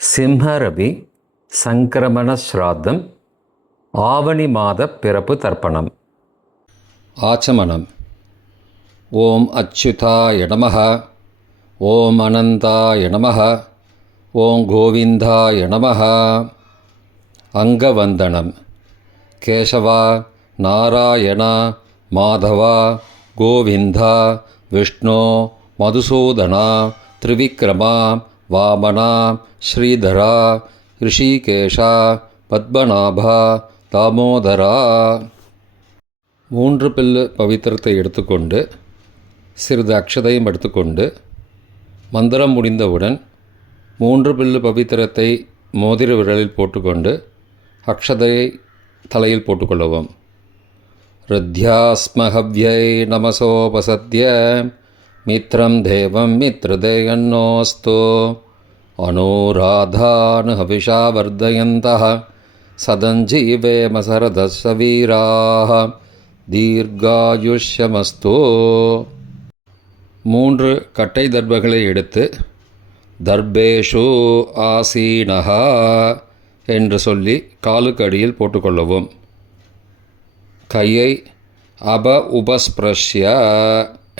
சிம்ஹரவி சங்கிரமண ஸ்ராத்தம் ஆவணி மாத பிறப்பு தர்ப்பணம். ஆச்சமனம். ஓம் அச்சுதாய நமஹ, ஓம் அனந்தாய நமஹ, ஓம் கோவிந்தாய நமஹ. அங்கவந்தனம். கேசவா, நாராயணா, மாதவா, கோவிந்தா, விஷ்ணு, மதுசூதனா, திரிவிக்ரமா, வாமனா, ஸ்ரீதரா, ரிஷிகேஷா, பத்மநாபா, தாமோதரா. 3 பில்லு பவித்திரத்தை எடுத்துக்கொண்டு சிறிது அக்ஷதையும் எடுத்துக்கொண்டு மந்திரம் முடிந்தவுடன் 3 பில்லு பவித்திரத்தை மோதிர விரலில் போட்டுக்கொண்டு அக்ஷதையை தலையில் போட்டுக்கொள்ளவும். ருத்யாஸ்மஹவ்யை நமசோபசத்ய மித்ரம் தேவம் மித்ரதேயன்னோஸ்து அனுராதான் ஹவிஷா வர்தயந்தः சதஞ்சீவேம சரதஸ்ஸ வீராः தீர்காயுஷ்யமஸ்து. 3 கட்டை தர்பங்களை எடுத்து தர்பேஷு ஆசீனஹா என்று சொல்லி காலுக்கு அடியில் போட்டுக்கொள்ளவும். கையை அப உபஸ்பிரஷ்ய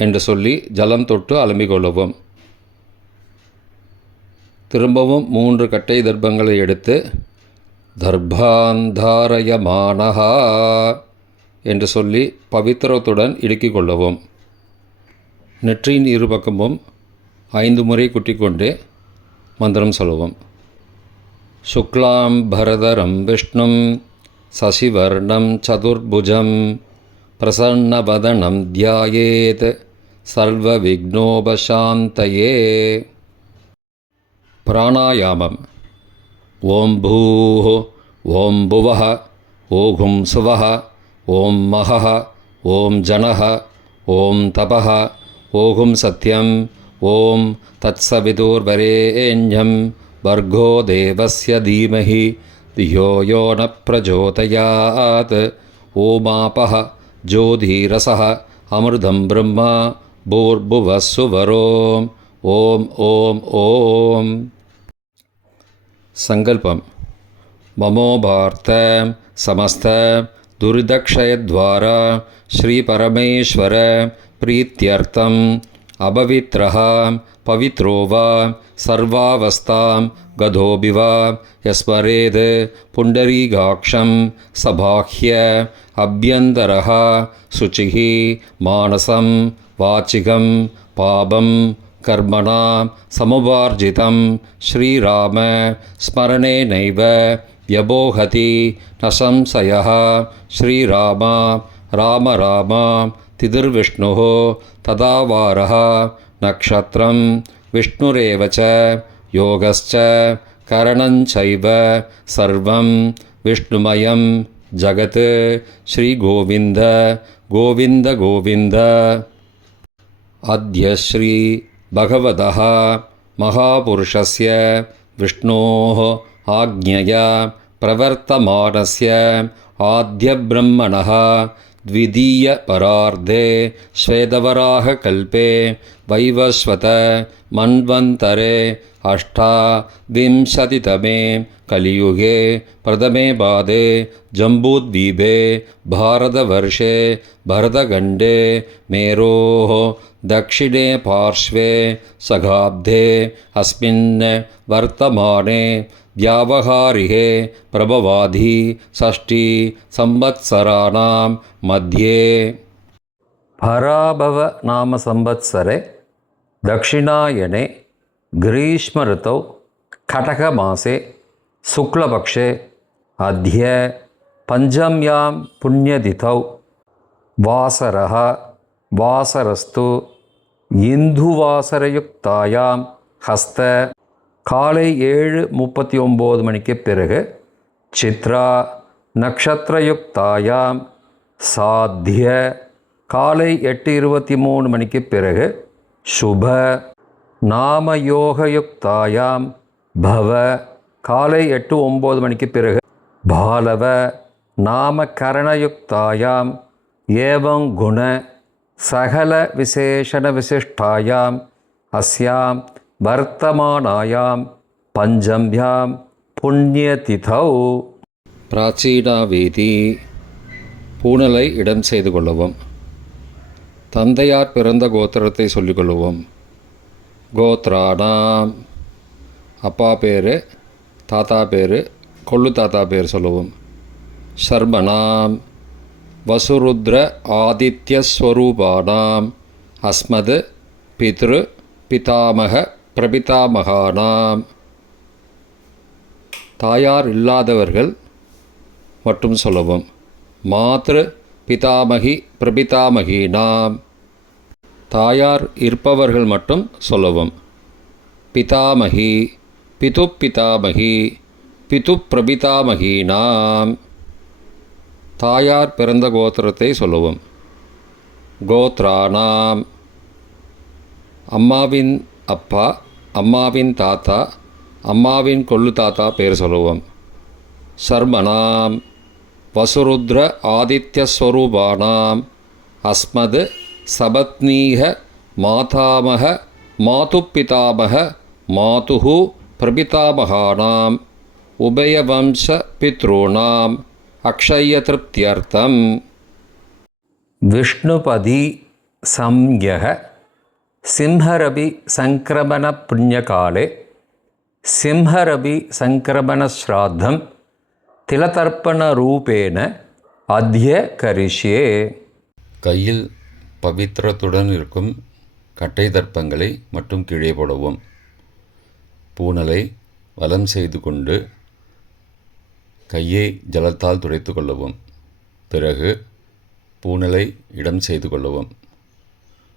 என்று சொல்லி ஜலம் தொட்டு அலம்பிக்கொள்ளவும். திரும்பவும் 3 கட்டை தர்பங்களை எடுத்து தர்பாந்தாரயமானஹா என்று சொல்லி பவித்திரத்துடன் இடுக்கிக் கொள்ளவும். நெற்றியின் இருபக்கமும் 5 முறை குட்டிக்கொண்டே மந்திரம் சொல்லவும். சுக்லாம் பரதரம் விஷ்ணும் சசிவர்ணம் சதுர்புஜம் பிரசன்னவதனம் தியாயேத் சர்வ விக்னோபசாந்தயே. பிராணாயாமம். ஓம் பூः ஓம் புவः ஓகும் சுவः ஓம் மகः ஓம் ஜனः ஓம் தபः ஓகும் சத்யம் ஓம் தத்சவிதுர்வரேண்யம் வர்கோ தேவஸ்ய தீமஹி தியோ யோ ந பிரச்சோதயாத். ஓமாபः ஜோதிரசः அமிர்தம் பிரம்மா பூர்புவः சுவரோம். ஓம் ஓம் ஓம். சங்கல்பம். மமோபார்த்த சமஸ்த துரிதக்ஷயத்வாரா ஸ்ரீ பரமேஸ்வர பிரீத்யர்த்தம் அபவித்ரஹ பவித்ரோ வா சர்வாவஸ்தாம் கதோபி வா யஸ்மரேத் புண்டரீகாக்ஷம் சபாஹ்ய அப்யந்தரஹ சுச்சிः மானசம் வாச்சிகம் பாபம் கர்மணா சமுபார்ஜிதம் ஸ்ரீராம ஸ்மரணேனைவ வ்யபோஹதி ந சம்சயः. ஸ்ரீராம ராம ராம திதிர்விஷ்ணுः ததாவாரः நக்ஷத்ரம் விஷ்ணுரேவ ச யோகஸ்ச கரணஞ்சைவ சர்வம் விஷ்ணுமயம் ஜகத். ஸ்ரீகோவிந்த கோவிந்த கோவிந்த. அத்ய ஸ்ரீ பகவதः மகாபுருஷஸ்ய விஷ்ணோः ஆக்ஞயா பிரவர்த்தமானஸ்ய ஆத்யப்ரம்மணः த்விதீய பரார்த்தே ஸ்வேதவராக கல்பே வைவஸ்வத மன்வந்தரே அஷ்டாவிம்சதிதமே கலியுகே பிரதமே பாதே ஜம்பூத்வீபே பாரதவர்ஷே பரதகண்டே மேரோः दक्षिणे पार्श्वे सगाब्धे अस्मिन् वर्तमाने व्यावहारिके प्रभवाधि षष्ठी संवत्सराणां मध्ये. पराभव नाम संवत्सरे दक्षिणायने ग्रीष्म ऋतौ कटकमासे शुक्लपक्षे अद्य पञ्चम्यां पुण्यतिथौ वासरः வாசரஸ்து இந்துவாசரயுக்தாயாம் ஹஸ்த காலை 7:39 மணிக்கு பிறகு சித்ரா நக்ஷத்ரயுக்தாயாம் சாத்திய காலை 8:23 மணிக்கு பிறகு சுப நாமயோகயுக்தாயாம் பவ காலை 8:09 மணிக்கு பிறகு பாலவ நாமகரணயுக்தாயாம் ஏவம் குண சகல விசேஷண விசிஷ்டாயாம் அஸ்யாம் வர்த்தமானாயாம் பஞ்சம்யாம் புண்ணியதிதௌ. பிராச்சீனாவேதி பூணலை இடம் செய்து கொள்ளவும். தந்தையார் பிறந்த கோத்திரத்தை சொல்லிக்கொள்ளுவோம். கோத்ராணாம் அப்பா பேர், தாத்தா பேர், கொள்ளு தாத்தா பேர் சொல்லுவோம். சர்மணாம் வசுருத்ர ஆதித்யஸ்வரூபானாம் அஸ்மத் பித்ரு பிதாமக பிரபிதாமகானாம். தாயார் இல்லாதவர்கள் மட்டும் சொல்லவும். மாத்ரு பிதாமகி பிரபிதாமகீனாம். தாயார் இருப்பவர்கள் மட்டும் சொல்லவும். பிதாமகி பிது பிதாமகி பிது பிரபிதாமகீனாம். தாயார் பிறந்த கோத்திரத்தை சொல்லவும். கோத்ராணாம் அம்மாவின் அப்பா, அம்மாவின் தாத்தா, அம்மாவின் கொள்ளு தாத்தா பேர் சொல்லுவோம். சர்மணாம் வசுருத்ர ஆதித்யஸ்வரூபானாம் அஸ்மத் சபத்னீக மாதாமக மாதுப்பிதாமக மாதுஹு பிரபிதாமகானாம் உபயவம்ச பித்ருணாம் அக்ஷயத்ருப்தியர்த்தம். விஷ்ணுபதி சம்யக சிம்ஹரபி சங்கிரமண புண்ணியகாலே சிம்ஹரபி சங்கிரமண ஸ்ராத்தம் திலதர்ப்பண ரூபேன அத்ய கரிஷ்யே. கையில் பவித்திரத்துடன் இருக்கும் கட்டை தர்ப்பங்களை மட்டும் கீழே போடவும். பூணலை வலம் செய்து கொண்டு கையை ஜலத்தால் துடைத்து கொள்ளவும். பிறகு பூணலை இடம் செய்து கொள்ளவும்.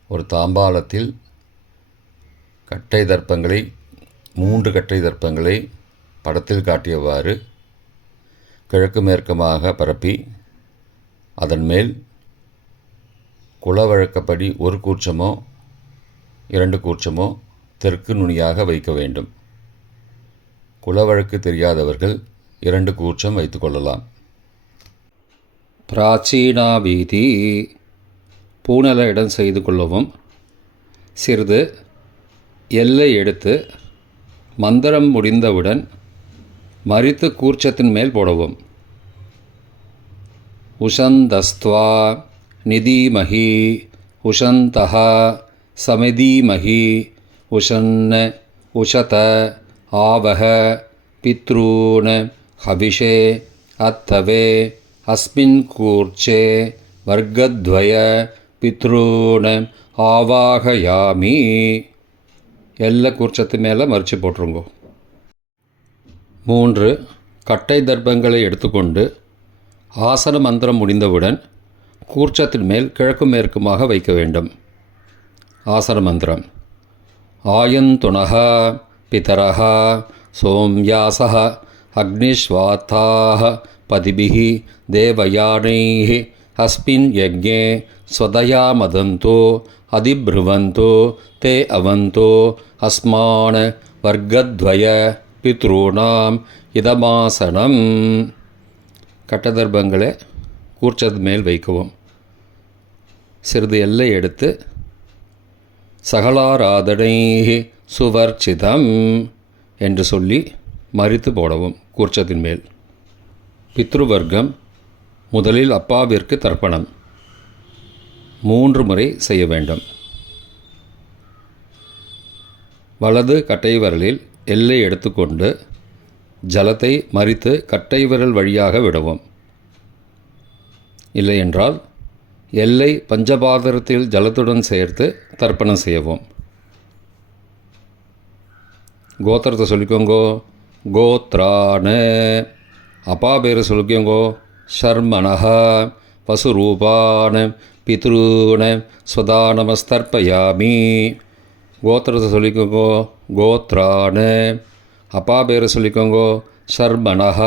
ஒரு தாம்பாளத்தில் கட்டை தர்ப்பங்களை 3 கட்டை தர்ப்பங்களை படத்தில் காட்டியவாறு கிழக்கு மேற்கமாக பரப்பி அதன் மேல் குலவழக்கப்படி 1 கூர்ச்சமோ 2 கூர்ச்சமோ தெற்கு நுனியாக வைக்க வேண்டும். குலவழக்கு தெரியாதவர்கள் 2 கூர்ச்சம் வைத்துக்கொள்ளலாம். பிராச்சீனாவீதி பூணலை இடம் செய்து கொள்ளவும். சிறிது எல்லை எடுத்து மந்திரம் முடிந்தவுடன் மரித்து கூர்ச்சத்தின் மேல் போடவும். உஷந்தஸ்த்வா நிதீமஹி உஷந்தஹ சமிதீமஹி உஷன்ன உஷத ஆவஹ பித்ரூன ஹவிஷே அத்தவே அஸ்மின் கூர்ச்சே வர்க்கத்வய பித்ரூன ஆவாகயாமி. எல்லா கூர்ச்சத்து மேலே மறித்து போட்டுருங்கோ. 3 கட்டை தர்ப்பங்களை எடுத்துக்கொண்டு ஆசன மந்திரம் முடிந்தவுடன் கூர்ச்சத்தின் மேல் கிழக்கு மேற்குமாக வைக்க வேண்டும். ஆசன மந்திரம். ஆயந்துணஹ பிதரஹ சோம்யாசஹ அக்னிஸ்வாத்தாஹ பதிபிஹி தேவயானைஹி அஸ்மின் யஜ்ஞே ஸ்வதயா மதந்தோ அதிப்ருவந்தோ தே அவந்தோ அஸ்மான வர்க்கத்வய பித்ருணாம் இதமாசனம். கட்டதர்ப்பங்களை கூர்ச்சது மேல் வைக்கவும். சிறிது எல்லை எடுத்து சகலாராதனை சுவர்ச்சிதம் என்று சொல்லி மறித்து போடவும் கூர்ச்சத்தின் மேல். பித்ருவர்க்கம். முதலில் அப்பாவிற்கு தர்ப்பணம் 3 முறை செய்ய வேண்டும். வலது கட்டை விரலில் எல்லை எடுத்துக்கொண்டு ஜலத்தை மறித்து கட்டை விரல் வழியாக விடவும். இல்லையென்றால் எல்லை பஞ்சபாத்திரத்தில் ஜலத்துடன் சேர்த்து தர்ப்பணம் செய்யவும். கோத்திரத்தை சொல்லிக்கோங்கோ. கோத்ரான அப்பா பேர் சொல்லிக்கோங்கோ. ஷர்மணஹ வசுரூபான பித்ருன ஸ்வதானமஸ்தர்ப்பயாமி. கோத்திரத்தை சொல்லிக்கோங்கோ. கோத்ரான அப்பா பேரை சொல்லிக்கோங்கோ. ஷர்மணஹ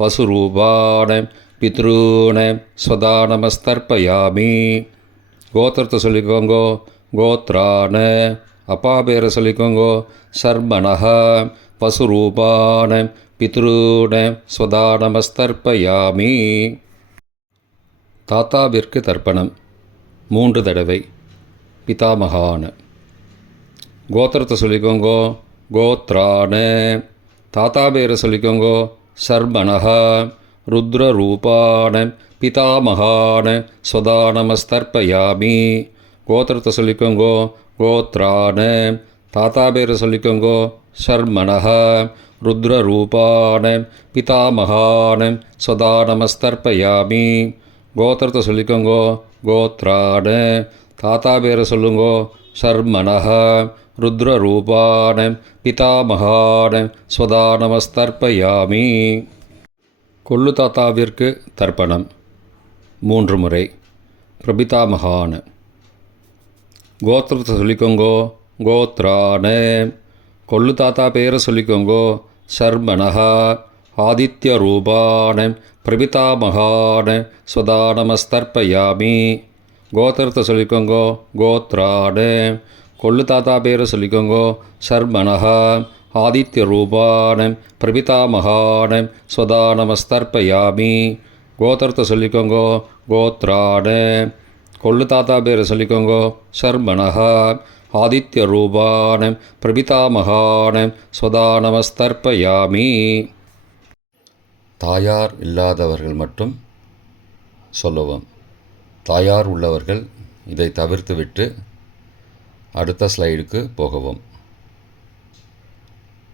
வசுரூபான பித்ருன ஸ்வதானமஸ்தர்ப்பயாமி. கோத்திரத்தை சொல்லிக்கோங்கோ. கோத்ரான அப்பா பேரை சொல்லிக்கோங்கோ. ஷர்மணஹ வசுரூபான பித்ருன ஸ்வதானமஸ்தர்ப்பயாமி. தாத்தாவிற்கு தர்ப்பணம் 3 தடவை. பிதாமகான. கோத்திரத்தை சொல்லிக்கோங்கோ. கோத்ரான. தாத்தா பேரை சொல்லிக்கோங்கோ சர்மணஹ. ருத்ரரூபான பிதாமகான ஸ்வதா நமஸ்தர்ப்பயாமி. கோத்திரத்தை சொல்லிக்கோங்கோ கோத்ரான. தாத்தா பேரை சொல்லிக்கோங்கோ சர்மணஹ. ருத்ரரூபான பிதாமகான ஸ்வதா நமஸ்தர்ப்பயாமி. கோத்திரத்தை சொல்லிக்கோங்கோ கோத்ரான. தாத்தா பேரை சொல்லுங்கோ சர்மணஹ. ருத்ரரூபான பிதாமகான ஸ்வதா நமஸ்தர்ப்பயாமி. கொள்ளு தாத்தாவிற்கு தர்ப்பணம் 3 முறை. பிரபிதாமகான. கோத்திரத்தை சொல்லிக்கோங்கோ கோத்ரான. கொள்ளு தாத்தா பேரை சொல்லிக்கோங்கோ சர்மணஹ. ஆதித்ய ரூபான பிரபிதாமகான ஸ்வதா நமஸ்தர்ப்பயாமி. கோத்திரத்தை சொல்லிக்கோங்கோ கோத்ரான. கொள்ளு தாத்தா பேரை சொல்லிக்கோங்கோ சர்மணஹ. ஆதித்ய ரூபான பிரபிதாமகான ஸ்வதா நமஸ்தர்ப்பயாமி. கோத்திரத்தை சொல்லிக்கோங்கோ கோத்ரான. கொள்ளு தாத்தா பேரை சொல்லிக்கோங்கோ சர்மணஹ. ஆதித்ய ரூபான பிரபிதாமகான ஸ்வதா நமஸ்தர்ப்பயாமி. தாயார் இல்லாதவர்கள் மட்டும் சொல்லவும். தாயார் உள்ளவர்கள் இதை தவிர்த்துவிட்டு அடுத்த ஸ்லைடுக்கு போகவும்.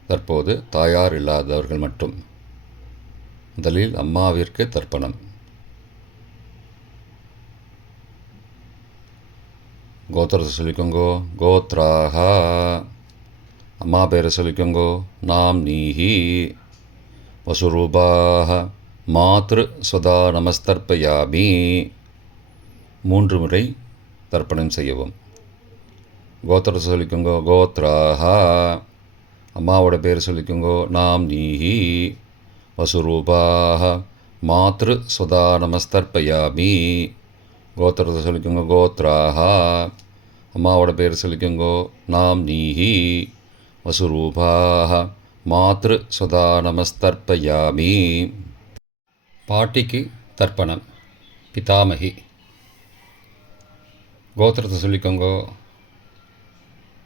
தற்போது தாயார் இல்லாதவர்கள் மட்டும். முதலில் அம்மாவிற்கு தர்ப்பணம். கோத்திரத்தை சொல்லிக்கோங்கோ கோத்ராக. அம்மா பேரை சொல்லிக்கோங்கோ நாம் நீஹி. வசுரூபாக மாத்ரு ஸ்வதா நமஸ்தர்ப்பயாமி. 3 முறை தர்ப்பணம் செய்யவும். கோத்திரத்தை சொல்லிக்கோங்கோ கோத்ராக. அம்மாவோட பேர் சொல்லிக்கோங்கோ நாம் நீஹி. வசுரூபாக மாத்ரு ஸ்வதா நமஸ்தர்ப்பயாமி. கோத்திரத்தை சொல்லிக்கோங்க கோத்ராக. அம்மாவோட பேர் சொல்லிக்கோங்கோ நாம் நீஹி. வசுரூபாக மாத்ரு ஸ்வதா நமஸ்தர்ப்பயாமி. பாட்டிக்கு தர்ப்பணம். பிதாமகி. கோத்திரத்தை சொல்லிக்கோங்கோ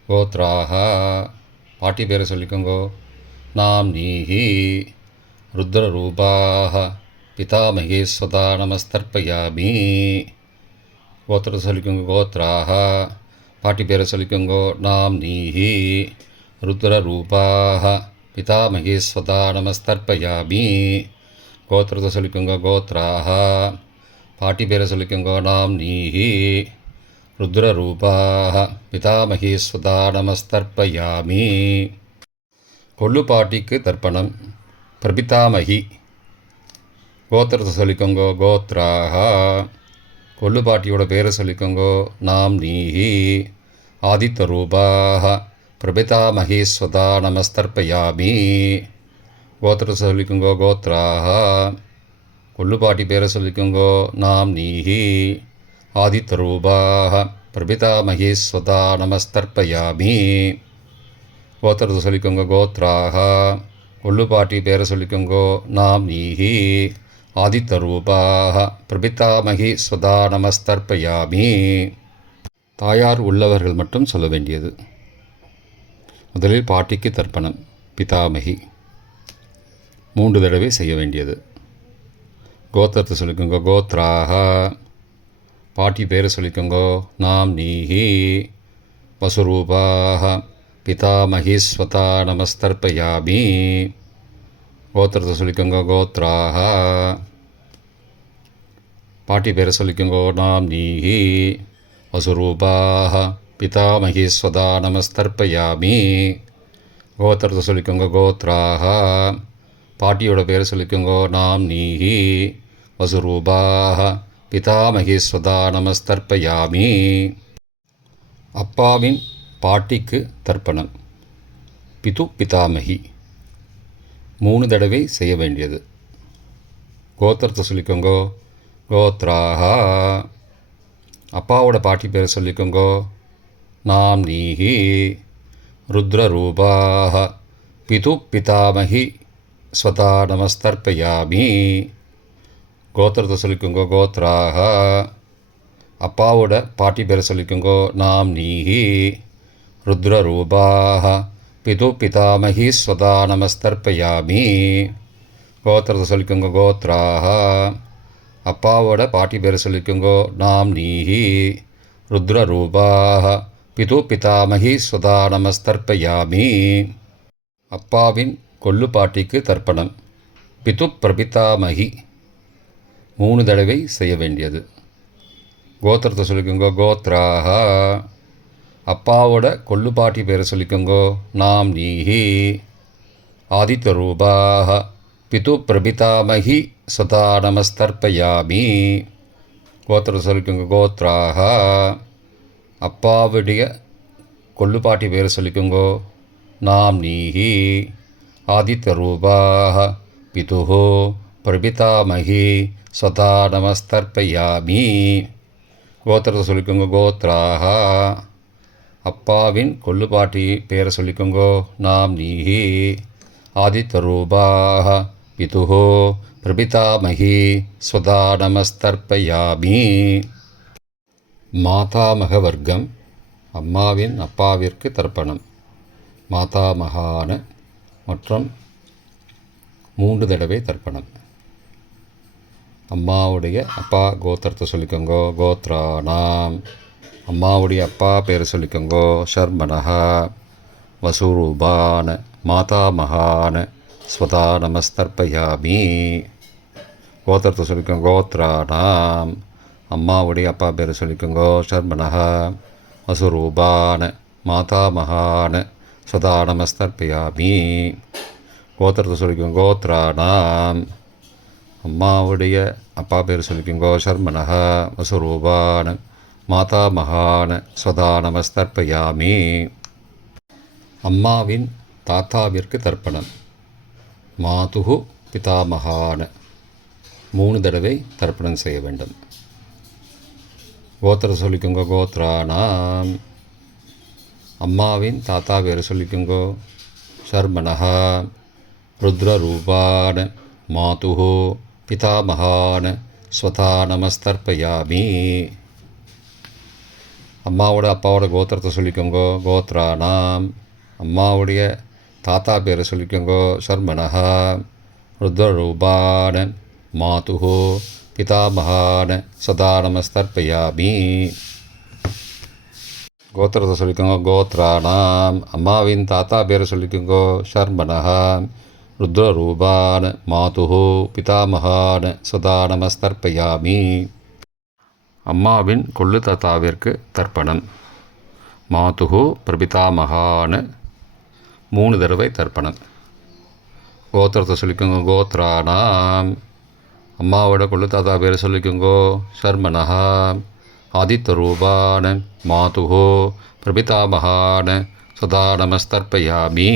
கோத்ராக. பாட்டி பேரை சொல்லிக்கோங்கோ நாம் நீஹி. ருத்ரரூபாக பிதாமகி ஸ்வதா நமஸ்தர்ப்பயாமி. கோத்திரத்தை சொல்லிக்கோங்க கோத்ராக. பாட்டி பேரை சொல்லிக்கோங்கோ நாம் நீஹி. ருத்ரரூபாக பிதாமகி ஸ்வதா நமஸ்தர்ப்பயாமி. கோத்திரத்தை சொல்லிக்கோங்க கோத்ராக. பாட்டி பேரை சொல்லிக்கோங்கோ நாம் நீஹி. ருத்ரரூபாக பிதாமகி ஸ்வதா நமஸ்தர்ப்பயாமி. கொள்ளு பாட்டிக்கு தர்ப்பணம். பிரபிதாமகி. கோத்திரத்தை சொல்லிக்கோங்கோ கோத்ராக. கொள்ளு பாட்டியோட பேரை சொல்லிக்கோங்கோ நாம் நீஹி. ஆதித்ய ரூபாக பிரபிதாமகி ஸ்வதா நமஸ்தர்ப்பயாமி. கோத்திரத்தை சொல்லிக்கோங்கோ கோத்ராக. கொள்ளு பாட்டி பேரை சொல்லிக்கோங்கோ நாம் நீஹி. ஆதித்ய ரூபாக பிரபிதாமகி ஸ்வதா நமஸ்தர்ப்பயாமி. கோத்திரத்தை சொல்லிக்கோங்க கோத்ராக. கொள்ளு பாட்டி பேரை சொல்லிக்கோங்கோ நாம் நீஹி. ஆதித்ய ரூபாக பிரபிதாமகி ஸ்வதா நமஸ்தர்ப்பயாமி. தாயார் உள்ளவர்கள் மட்டும் சொல்ல வேண்டியது. முதலில் பாட்டிக்கு தர்ப்பணம். பிதாமகி 3 தடவை செய்ய வேண்டியது. கோத்திரத்தை சொல்லிக்கோங்க கோத்ராக. பாட்டி பேரை சொல்லிக்கோங்கோ நாம் நீஹி. வசுரூபாக பிதாமகி ஸ்வதா நமஸ்தர்ப்பயாமி. கோத்திரத்தை சொல்லிக்கோங்க கோத்ராக. பாட்டி பேரை சொல்லிக்கோங்கோ நாம் நீஹி. வசுரூபாக பிதாமகி ஸ்வதா நமஸ்தர்ப்பயாமி. கோத்திரத்தை சொல்லிக்கோங்க கோத்ராக. பாட்டியோட பேரை சொல்லிக்கோங்கோ நாம் நீஹி. வசுரூபாக பிதாமகி ஸ்வதா நமஸ்தர்ப்பயாமி. அப்பாவின் பாட்டிக்கு தர்ப்பணம். பிது பிதாமகி 3 தடவை செய்ய வேண்டியது. கோத்திரத்தை சொல்லிக்கோங்கோ கோத்ராக. அப்பாவோட பாட்டி பேரை சொல்லிக்கோங்கோ நாம் நீஹி. ருத்ரரூபாக பிது பிதாமகி ஸ்வதா நமஸ்தர்ப்பயாமி. கோத்திரத்தை சொல்லிக்கோங்கோ கோத்ராக. அப்பாவோட பாட்டி பேரை சொல்லிக்கோங்கோ நாம் நீஹி. ருத்ரரூபாக பிது பிதாமகி ஸ்வதா நமஸ்தர்ப்பயாமி. கோத்திரத்தை சொல்லிக்கோங்க. கோத்ராக. அப்பாவோட பாட்டி பேரை சொல்லிக்கோங்க. நாம் நீஹி. ருத்ரரூபாக. பிது பிதாமகி ஸ்வதா நமஸ்தர்ப்பயாமி. அப்பாவின் கொள்ளு பாட்டிக்கு தர்ப்பணம். பிது பிரபிதாமகி 3 தடவை செய்ய வேண்டியது. கோத்திரத்தை சொல்லிக்கோங்க. கோத்ராக. அப்பாவோட கொள்ளு பாட்டி பேரை சொல்லிக்கோங்க. நாம் நீஹி. ஆதித்யரூபாக. பிது பிரபிதாமகி ஸ்வதா நமஸ்தர்ப்பயாமி. கோத்திரத்தை சொல்லிக்கோங்க. கோத்ராக. அப்பாவுடைய கொள்ளு பாட்டி பேரை சொல்லிக்கோங்க. நாம் நீஹி. ஆதித்யரூபாக. பிதுஹு பிரபிதாமகி ஸ்வதா நமஸ்தர்ப்பயாமி. கோத்திரத்தை சொல்லிக்கோங்க. கோத்ராக. அப்பாவின் கொள்ளு பாட்டி பேரை சொல்லிக்கோங்க. நாம் நீஹி. ஆதித்யரூபாக. பிதுஹு பிரபிதாமகி ஸ்வதா நமஸ்தர்ப்பயாமி. மாதாமக வர்க்கம். அம்மாவின் அப்பாவிற்கு தர்ப்பணம். மாதாமகான மற்றும் 3 தடவை தர்ப்பணம். அம்மாவுடைய அப்பா கோத்திரத்தை சொல்லிக்கோங்க. கோத்ராணாம். அம்மாவுடைய அப்பா பேரை சொல்லிக்கோங்க. ஷர்மனஹா. வசூரூபான மாதாமகான ஸ்வதா நமஸ்தர்ப்பயாமி. கோத்திரத்தை சொல்லிக்கோங்க. கோத்ராணாம். அம்மாவுடைய அப்பா பேரை சொல்லிக்கோங்க. ஷர்மனஹா. வசூரூபான மாதாமகான ஸ்வதா நமஸ்தர்ப்பயாமி. கோத்திரத்தை சொல்லிக்கோங்க. கோத்ராணாம். அம்மாவுடைய அப்பா பேர் சொல்லிக்கோங்க. ஷர்மனஹ. வசுரூபான மாதாமகான ஸ்வதா நமஸ்தர்ப்பயாமி. அம்மாவின் தாத்தாவிற்கு தர்ப்பணம். மாதுஹு பிதாமகான 3 தடவை தர்ப்பணம் செய்ய வேண்டும். கோத்திரத்தை சொல்லிக்கோங்க. கோத்ராணாம். அம்மாவின் தாத்தா பேர் சொல்லிக்கோங்க. ஷர்மனஹ. ருத்ரரூபான மாதுஹு பிதாமகான ஸ்வதா நமஸ்தர்ப்பயாமி. அம்மாவோட அப்பாவோட கோத்திரத்தை சொல்லிக்கோங்க. கோத்ராணாம். அம்மாவுடைய தாத்தா பேரை சொல்லிக்கோங்க. ஷர்மனஹ. ருத்ரரூபான மாதுஹு பிதாமகான ஸ்வதா நமஸ்தர்ப்பயாமி. கோத்திரத்தை சொல்லிக்கோங்க. கோத்ராணாம். அம்மாவின் தாத்தா பேரை சொல்லிக்கோங்க. ஷர்மனஹ. ருத்ரரூபான மாதுஹு பிதாமகான ஸ்வதா நமஸ்தர்ப்பயாமி. அம்மாவின் கொள்ளு தாத்தாவிற்கு தர்ப்பணம். மாதுஹு பிரபிதாமகான 3 தடவை தர்ப்பணம். கோத்திரத்தை சொல்லிக்கோங்க. கோத்ராணாம். அம்மாவோட கொள்ளு தாத்தா பேரை சொல்லிக்கோங்க. ஷர்மனஹ. ஆதித்யரூபான மாதுஹு பிரபிதாமகான ஸ்வதா நமஸ்தர்ப்பயாமி.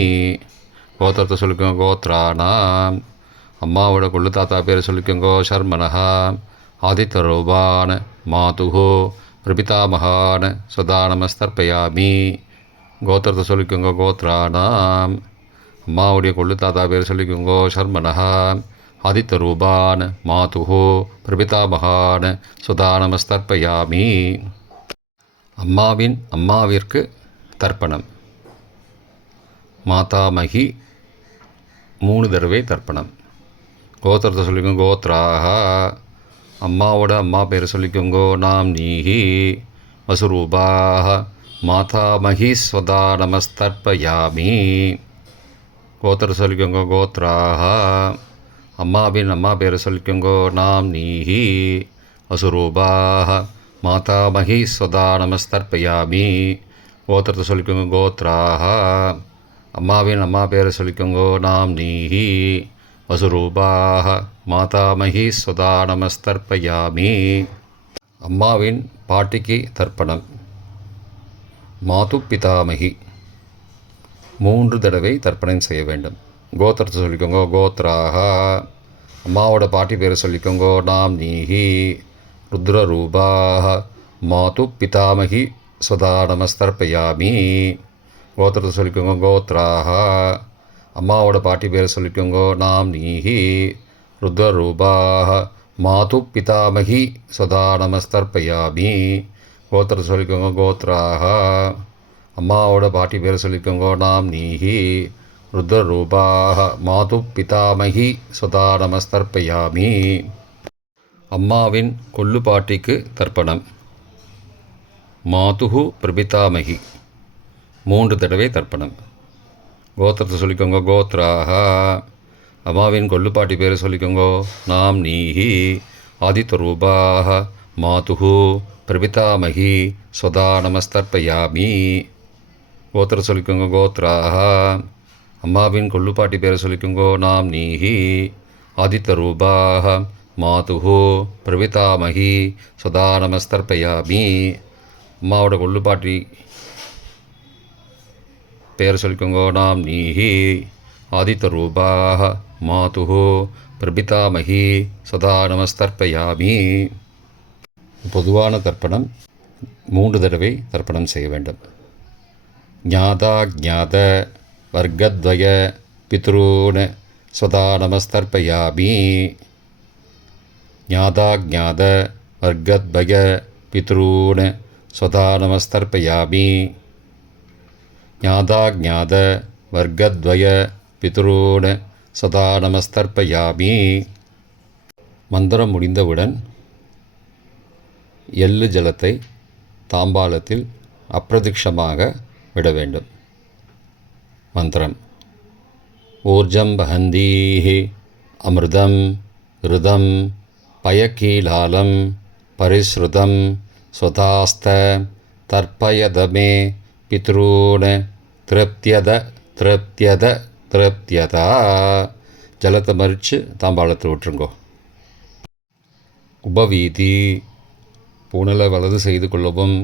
கோத்திரத்தை சொல்லிக்கோங்க. கோத்ராணாம். அம்மாவோட கொள்ளு தாத்தா பேரை சொல்லிக்கோங்க. ஷர்மனஹ. ஆதித்யரூபான மாதுஹு பிரபிதாமகான ஸ்வதா நமஸ்தர்ப்பயாமி. கோத்திரத்தை சொல்லிக்கோங்க. கோத்ராணாம். அம்மாவுடைய கொள்ளு தாத்தா பேரை சொல்லிக்கோங்க. ஷர்மனஹ. ஆதித்யரூபான மாதுஹு பிரபிதாமகான ஸ்வதா நமஸ்தர்ப்பயாமி. அம்மாவின் அம்மாவிற்கு தர்ப்பணம். மாதாமகி 3 தடவை தர்ப்பணம். கோத்திரத்தை சொல்லிக்கோங்க. கோத்ராக. அம்மாவோட அம்மா பேரை சொல்லிக்கோங்க. நாம் நீஹி. வசுரூபாக. மாதாமகி ஸ்வதா நமஸ்தர்ப்பயாமி. கோத்திரத்தை சொல்லிக்கோங்க. கோத்ராக. அம்மாவின் அம்மா பேரை சொல்லிக்கோங்க. நாம் நீஹி. வசுரூபாக. மாதாமகி ஸ்வதா நமஸ்தர்ப்பயாமி. கோத்திரத்தை சொல்லிக்கோங்க. கோத்ராக. அம்மாவின் அம்மா பேரை சொல்லிக்கோங்க. நாம் நீஹி. வசுரூபாக. மாதாமகி ஸ்வதா நமஸ்தர்ப்பயாமி. அம்மாவின் பாட்டிக்கு தர்ப்பணம். மாது பிதாமகி 3 தடவை தர்ப்பணம் செய்ய வேண்டும். கோத்திரத்தை சொல்லிக்கோங்க. கோத்ராக. அம்மாவோட பாட்டி பேரை சொல்லிக்கோங்க. நாம் நீஹி. ருத்ரரூபாக. மாது பிதாமகி ஸ்வதா நமஸ்தர்ப்பயாமி. கோத்திரத்தை சொல்லிக்கோங்க. கோத்ராக. அம்மாவோட பாட்டி பேரை சொல்லிக்கோங்க. நாம் நீஹி. ருத்ரரூபாக. மாது பிதாமகி ஸ்வதா நமஸ்தர்ப்பயாமி. கோத்திரத்தை சொல்லிக்கோங்க. கோத்ராக. அம்மாவோட பாட்டி பேரை சொல்லிக்கோங்க. நாம் நீஹி ருத்ரரூபாக மாது பிதாமகி சுதா நமஸ்தர்ப்பயாமி. அம்மாவின் கொல்லு பாட்டிக்கு தர்ப்பணம். மாதுஹு பிரபிதாமகி 3 தடவை தர்ப்பணம். கோத்திரத்தை சொல்லிக்கோங்க. கோத்ராக. அம்மாவின் கொல்லுப்பாட்டி பேரை சொல்லிக்கோங்க. நாம் நீஹி ஆதித்யரூபாக மாதுஹு பிரபிதாமகி ஸ்வதா நமஸ்தர்ப்பயாமி. கோத்திரம் சொல்லிக்கோங்க. கோத்ராக. அம்மாவின் கொல்லுப்பாட்டி பேரை சொல்லிக்கோங்க. நாம் நீஹி ஆதித்யரூபாக மாதுஹு பிரபிதாமகி ஸ்வதா நமஸ்தர்ப்பயாமி. அம்மாவோட கொல்லுப்பாட்டி பேர் சொல்லிக்கோங்க. நாம் நீஹி ஆதித்யரூபாக மாதுஹு பிரபிதாமகி சதா நமஸ்தர்ப்பயாமி. பொதுவான தர்ப்பணம் 3 தடவை தர்ப்பணம் செய்ய வேண்டும். ஞாதா ஜாத வர்க்கத்வய பித்ரூன் ஸ்வதா நமஸ்தர்ப்பயாமி. ஞாதா ஜாத வர்க்கத்வய பித்ரூன் ஸ்வதா நமஸ்தர்ப்பயாமி. ஞாதா ஜாத வர்க்கத்வய பித்ரூன் சதா நமஸ்தர்ப்பயாமி. மந்திரம் முடிந்தவுடன் எள்ளு ஜலத்தை தாம்பாளத்தில் அப்பிரதிக்ஷமாக விட வேண்டும். மந்திரம். ஊர்ஜம் வஹந்தீஹி அமிர்தம் ருதம் பயக்கீலாலம் பரிஸ்ருதம் ஸ்வதாஸ்த தர்ப்பயதமே பித்ரூன் திருப்தியத திருப்தியத திருப்தியதா. ஜலத்தை மறித்து தாம்பாளத்தில் விட்டுருங்கோ. உபவீதி. பூனலை வலது செய்து கொள்ளவும்.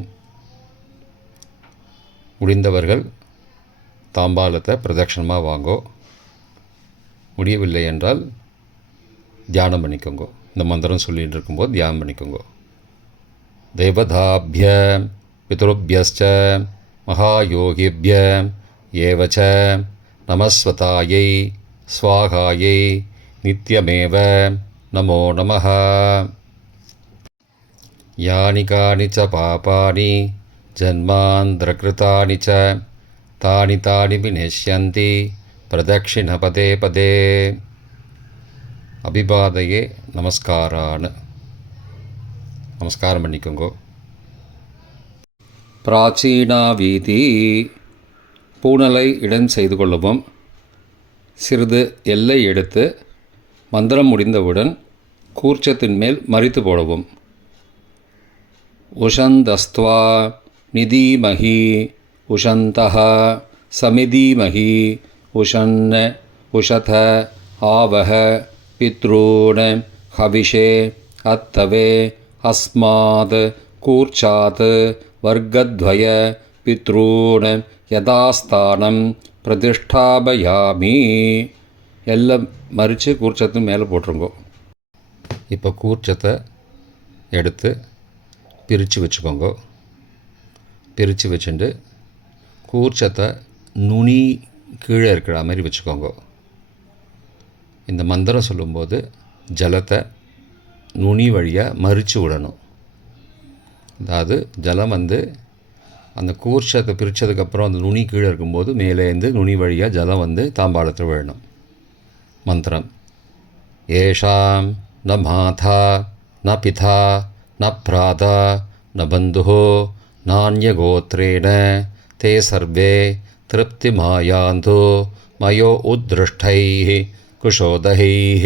முடிந்தவர்கள் தாம்பாளத்தை பிரதட்சணமாக வாங்கோ. முடியவில்லை என்றால் தியானம் பண்ணிக்கோங்க. இந்த மந்திரம் சொல்லிகிட்டு இருக்கும்போது தியானம் பண்ணிக்கோங்க. தேவதாபிய பித்ருபியஸ்ச மகாயோகிபிய ஏவச்ச நமஸ்வதாயை ஸ்வாகாயை நித்யமேவ நமோ நமः. யானி கானி ச பாபானி ஜன்மாந்திரகிருதானி ச தானி தானி விநஷ்யந்தி பிரதக்ஷிண பதே பதே. அபிபாதையே நமஸ்காரான்னு நமஸ்காரம் பண்ணிக்கோங்க. பிராச்சீனா வீதி. பூனலை இடம் செய்து கொள்ளவும். சிறிது எல்லை எடுத்து மந்திரம் முடிந்தவுடன் கூர்ச்சத்தின் மேல் மறித்து போடவும். உஷந்தஸ்த்வா நிதீமஹி உஷந்தஹ சமிதீமஹி உஷன்ன உஷத ஆவஹ பித்ரூன் ஹவிஷே அத்தவே அஸ்மாத் கூர்ச்சாத் வர்க்கத்வய பித்ரூன் யதாஸ்தானம் பிரதிஷ்டாபயாமி. எல்லாம் மறித்து கூர்ச்சத்து மேலே போட்டுருங்கோ. இப்போ கூர்ச்சத்தை எடுத்து பிரித்து வச்சுக்கோங்க. பிரித்து வச்சுட்டு கூர்ச்சத்தை நுனி கீழே இருக்கிற மாதிரி வச்சுக்கோங்க. இந்த மந்திரம் சொல்லும்போது ஜலத்தை நுனி வழியாக மறித்து விடணும். அதாவது ஜலம் அந்த கூர்ச்சத்தை பிரித்ததுக்கப்புறம் அந்த நுனி கீழே இருக்கும்போது மேலேருந்து நுனி வழியாக ஜலம் தாம்பாளத்தில் விழணும். மந்திரம். ஏஷாம் ந மாதா ந பிதா ந பிராதா ந பந்துஹோ நான்யகோத்ரேண தே சர்வே திருப்திமாயாந்தோ மயோ உத்ருஷ்டைः குஷோதகைः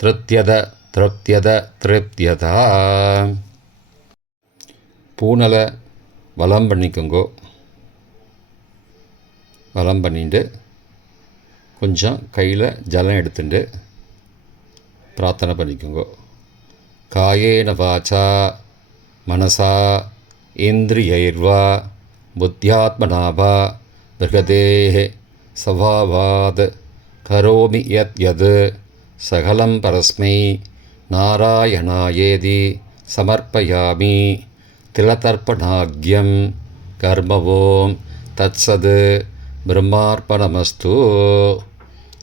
திருப்தியத திருப்தியத திருப்தியதா. பூனலை வலம் பண்ணிக்கோங்கோ. வலம் பண்ணிட்டு கொஞ்சம் கையில் ஜலம் எடுத்துட்டு பிரார்த்தனை பண்ணிக்கோங்கோ. காயேன வாச்சா மனசா இந்திரியைர்வா புத்தியாத்மனாவா பிருகதேஹ சவாவாத் கரோமி யத் யத் சகலம் பரஸ்மை நாராயணாயேதி சமர்ப்பயாமி. திலதர்ப்பணாக்யம் கர்மவோம் தத்சது பிரம்மார்ப்பணமஸ்து.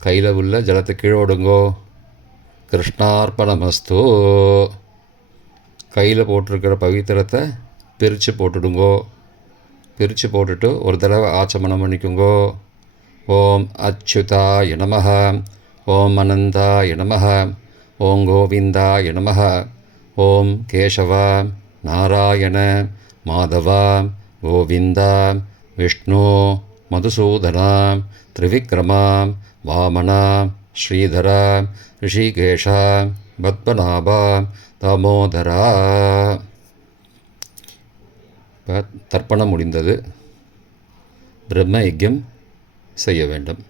கையில் உள்ள ஜலத்தை கீழே விடுங்கோ. கிருஷ்ணார்ப்பணமஸ்து. கையில் போட்டிருக்கிற பவித்திரத்தை பிரித்து போட்டுடுங்கோ. பிரித்து போட்டுட்டு ஒரு தடவை ஆச்சமனம் பண்ணிக்குங்கோ. ஓம் அச்சுதாய நமஹ, ஓம் அனந்தாய நமஹ, ஓம் கோவிந்தாய நமஹ, ஓம் கேசவா நாராயண மாதவா கோவிந்தா விஷ்ணு மதுசூதனா திரிவிக்ரமா வாமனா ஸ்ரீதரா ரிஷிகேஷா பத்மநாபா தாமோதரா. இப்போ தர்ப்பணம் முடிந்தது. பிரம்ம யஜ்யம் செய்ய வேண்டும்.